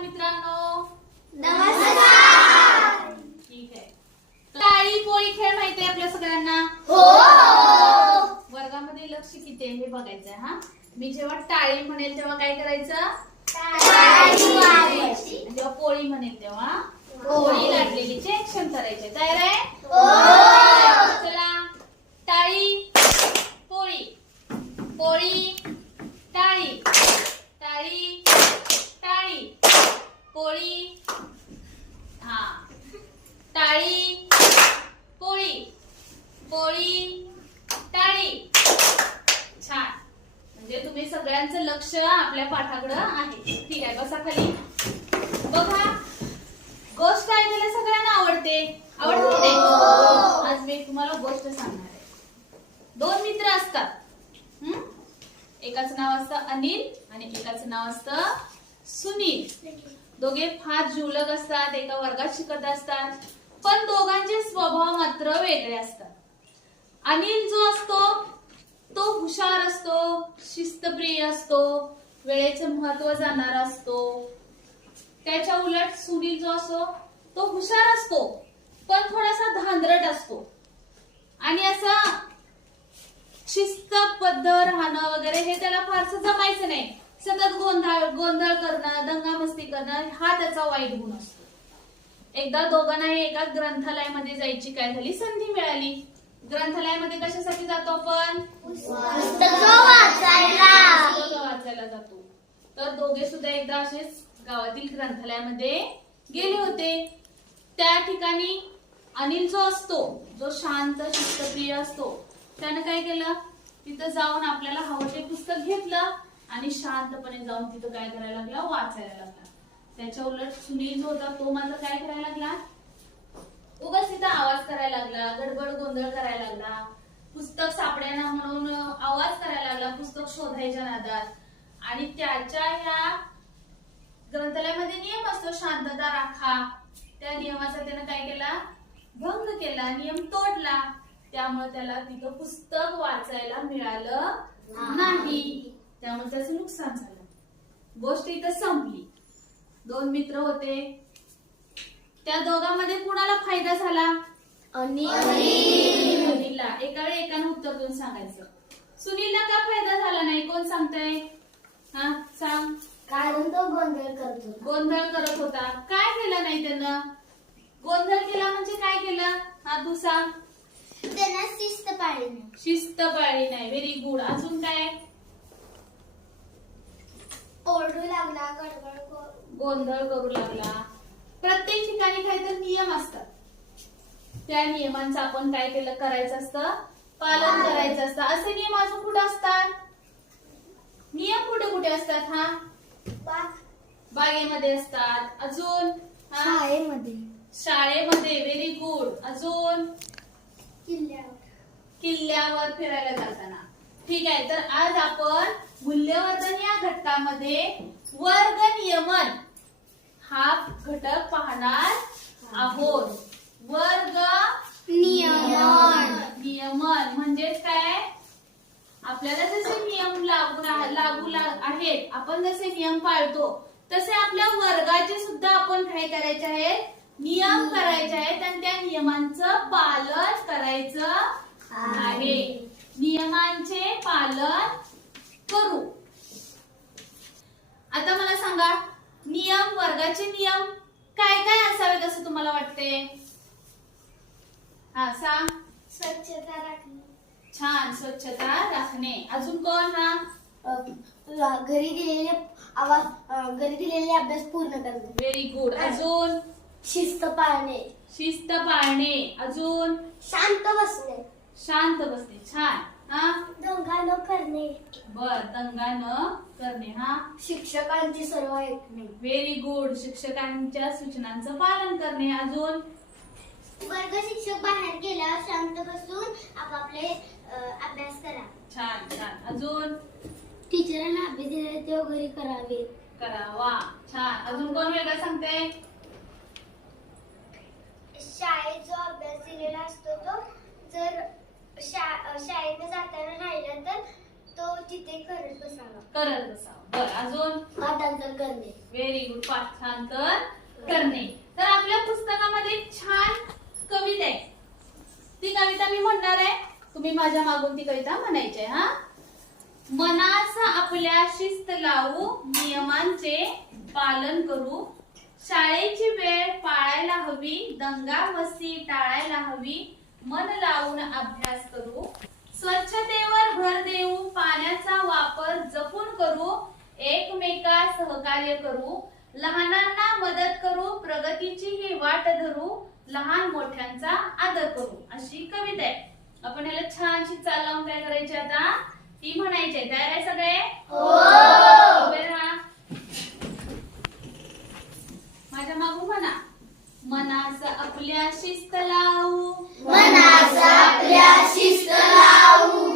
मित्रांनो. नमस्कार. ठीक आहे. टाळी पोळी खेळ माहिती आहे आपल्या सगळ्यांना? हो. वर्गामध्ये लक्ष किती आहे हे बघायचं हा? मी जेव्हा टाळी म्हणेल तेव्हा काय करायचं? जेव्हा पोळी म्हणेल तेव्हा पोळी. पोळी लाटलेलीचे ऍक्शन करायचे. तयार आहे हो चला टाळी पोळी पोळी टाळी टाळी टाळी पोळी हा टाळी पोळी पोळी टाळी छान म्हणजे तुम्ही सगळ्यांचं लक्ष आपल्या पाठाकडं आहे. ठीक आहे बसा खाली बघा गोष्ट ऐकायला सगळ्यांना आवडते. आवडते नाही? आज मी तुम्हाला गोष्ट सांगणार आहे. दोन मित्र असतात. हं? एकाचं नाव असतं अनिल आणि एकाचं नाव असतं सुनील. दोघे फार जिवलग असतात एका वर्गात शिकत असतात पण दोघांचे स्वभाव मात्र वेगळे असतात. अनिल जो असतो तो हुशार असतो शिस्तप्रिय असतो वेळेचं महत्त्व जाणारा असतो. त्याच्या उलट सुनील जो असतो तो हुशार असतो पण थोडासा धांदरट असतो. आणि असा शिस्तबद्ध राहणं वगैरे हे त्याला फारसं जमायचं नाही. सतत गोंधळ गोंधळ करणं दंगामस्ती करणं हा त्याचा वाईट गुण असतो. एकदा दोघांनाही एका ग्रंथालयामध्ये जायची काय झाली संधी मिळाली. ग्रंथालयामध्ये कशासाठी जातो आपण? पुस्तकं वाचायला. पुस्तकं वाचायला जातो. तर दोघे सुद्धा एकदा असेच गावातील ग्रंथालयामध्ये गेले होते. त्या ठिकाणी अनिल जो असतो जो शांत शिस्तप्रिय असतो त्यानं काय केलं? तिथं जाऊन आपल्याला हवं ते पुस्तक घेतलं आणि शांतपणे जाऊन तिथं काय करायला लागला? वाचायला लागला. त्याच्या उलट सुनील जो होता तो मात्र काय करायला लागला? उगाच तिथं आवाज करायला लागला गडबड गोंधळ करायला लागला. पुस्तक सापड्याना म्हणून आवाज करायला लागला पुस्तक शोधायच्या नादात. आणि त्याच्या ह्या ग्रंथालयामध्ये नियम असतो शांतता राखा. त्या नियमाचा त्यानं काय केला? भंग केला नियम तोडला. त्यामुळे त्याला तिथं पुस्तक वाचायला मिळालं नाही. त्यामुळे त्याचं नुकसान झालं. गोष्ट इथं संपली. दोन मित्र होते. त्या दोघांमध्ये कुणाला फायदा झाला? सुनीलला. एका वेळी एकानं उत्तर देऊन सांगायचं. सुनीलला का फायदा झाला नाही? कोण सांगताय? हा सांग. कारण तो गोंधळ करतो गोंधळ करत होता. काय केलं नाही त्यानं? गोंधळ केला म्हणजे काय केलं? हा तू सांग. त्यांना शिस्त पाळली शिस्त पाळली नाही. व्हेरी गुड अजून काय? ओरडू लागला गडबड गोंधळ करू लागला. प्रत्येक ठिकाणी काहीतरी नियम असतात. त्या नियमांचं आपण काय केलं करायचं असतं? पालन करायचं असतं. असे नियम अजून कुठे असतात? नियम कुठे कुठे असतात हा? बागेमध्ये असतात. अजून? हा? शाळेमध्ये. शाळेमध्ये. व्हेरी गुड अजून? किल्ल्यावर. किल्ल्यावर फिरायला जाताना. ठीक आहे. तर आज आपण मूल्यवर्धन या घटकामध्ये वर्ग नियमन घटक पाहणार आहोत. वर्ग नियमन. नियमन. म्हणजेच काय? आपल्याला जसे नियम लागू लागू आहेत आपण जसे नियम पाळतो तसे आपल्या वर्गाचे सुद्धा आपण काय करायचे आहेत? नियम करायचे आहेत आणि त्या नियमांचं पालन करायचं आहे. नियमांचे पालन करू. आता मला सांगा नियम वर्गाचे नियम. काय काय असावेत असं तुम्हाला वाटते? हा सांग. स्वच्छता राखणे. छान स्वच्छता राखणे. अजून कोण हा? घरी दिलेले आवाज घरी दिलेले अभ्यास पूर्ण करणे. व्हेरी गुड अजून? शिस्त पाळणे. शिस्त पाळणे. अजून? शांत बसणे. शांत बसणे. छान. हा? दंगा न करणे. बर दंगा न करणे हा? शिक्षकांची सर्व ऐकणे. व्हेरी गुड शिक्षकांच्या सूचनांचं पालन करणे अजून. वर्ग शिक्षक बाहेर गेल्यावर शांत बसून आपापले अभ्यास करा. छान छान. अजून? टीचरांना अभ्यास दिला ते घरी करावे. करावा. छान. अजून कोण वेगळं सांगते? शाळेत जो अभ्यास दिलेला असतो तो जर शा शाळेत जाताना राहिला तर तो तिथे करत बसावा. करत बसावं. बरं अजून? पाठांतर करणे. व्हेरी गुड पाठांतर करणे. तर आपल्या पुस्तकामध्ये एक छान कविता आहे. ती कविता मी म्हणणार आहे. तुम्ही माझ्या मागून ती कविता म्हणायची आहे हा? मनास आपल्या शिस्त लावू नियमांचे पालन करू. शाळेची वेळ पाळायला हवी दंगा मस्ती टाळायला हवी. मन लावून अभ्यास करू. स्वच्छतेवर भर देऊ पाण्याचा वापर जपून करू एकमेका सहकार्य करू लहानांना मदत करू प्रगतीची ही वाट धरू लहान मोठ्यांचा आदर करू. अशी कविता आहे. आपण याला छानशी चाल लावून काय करायची आता? ती म्हणायची. तयार आहे सगळे? राहा. माझ्या मागू म्हणा. मनास आपल्या शिस्त लावू. मनास आपल्या शिस्त लावू.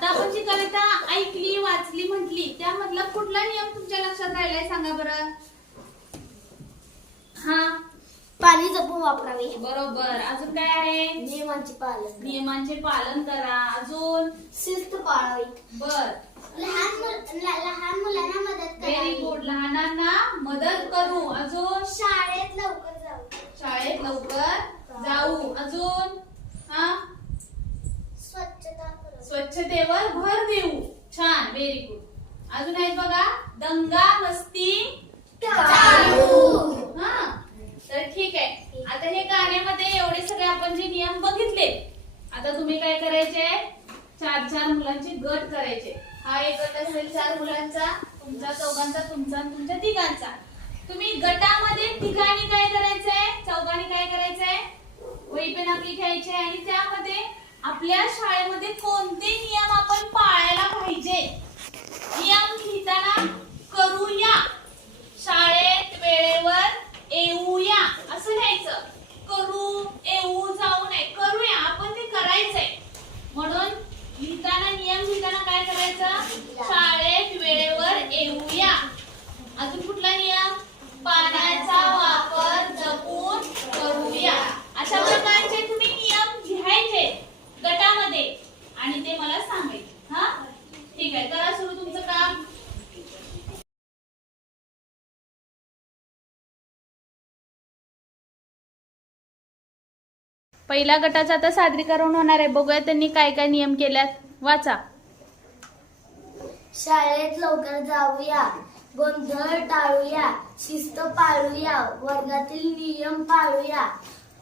आता आपण जी कविता ऐकली वाचली म्हटली त्यामधला कुठला नियम तुमच्या लक्षात राहिलाय सांगा बरं? हा. पाणी जपून वापरावे. बरोबर. अजून काय आहे? नियमांचे पालन नियमांचे पालन करा. अजून? शिस्त पाळावी. बर. लहान मुल- ल- लहान मुलांना मदत व्हेरी करावी. गुड लहानांना मदत करू. अजून? शाळेत लवकर जाऊ. शाळेत लवकर जाऊ. अजून? हा? स्वच्छतेवर भर देऊ. छान व्हेरी गुड अजून आहेत बघा दंगा मस्ती हा तर ठीक आहे. आता हे गाण्यामध्ये एवढे सगळे आपण जे नियम बघितले आता तुम्ही काय करायचे? चार चार मुलांचे गट करायचे. हा एक गट असेल चार मुलांचा तुमचा चौघांचा तुमचा तुमच्या तिघांचा. तुम्ही गटामध्ये ठिकाणी काय करायचंय? चौघांनी काय करायचंय? वही पेन आपली घ्यायची आणि त्यामध्ये आपल्या शाळेमध्ये कोणते नियम आपण पाळायला पाहिजे? नियम लिहिताना करूया. शाळेत वेळेवर येऊया. असं लिहायचं. करू येऊ जाऊ नये. करूया. आपण ते करायचंय. म्हणून लिहिताना नियम लिहिताना काय करायचं शाळेत वेळेवर येऊया अजून कुठला नियम पाण्याचा वापर जपून करूया अशा प्रकारचे तुम्ही नियम लिहायचे गटामध्ये आणि ते मला सांगायचे. हा? ठीक आहे करा सुरू तुमचं काम. पहिल्या गटाचं आता सादरीकरण होणार आहे. बघूया त्यांनी काय काय नियम केल्यात. वाचा. शाळेत लवकर जाऊया गोंधळ टाळूया शिस्त पाळूया वर्गातील नियम पाळूया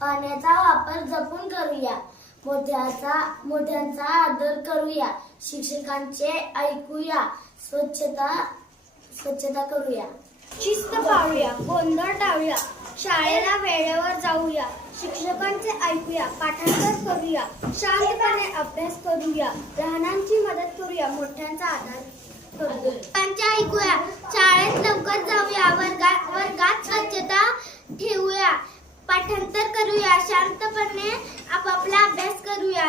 पाण्याचा वापर जपून करूया. मोठ्याचा मोठ्यांचा आदर करूया. शिक्षकांचे ऐकूया. स्वच्छता स्वच्छता करूया. शिस्त पाळूया गोंधळ टाळूया. शाळेला वेळेवर जाऊया. शिक्षकांचे ऐकूया पाठांतर करूया. शांतपणे अभ्यास करूया. लहानांची मदत करूया मोठ्यांचा आधार करूया. ऐकूया. शाळेत लवकर जाऊया. वर्गात वर्गात स्वच्छता ठेवूया. पाठांतर करूया. शांतपणे आपापला अभ्यास करूया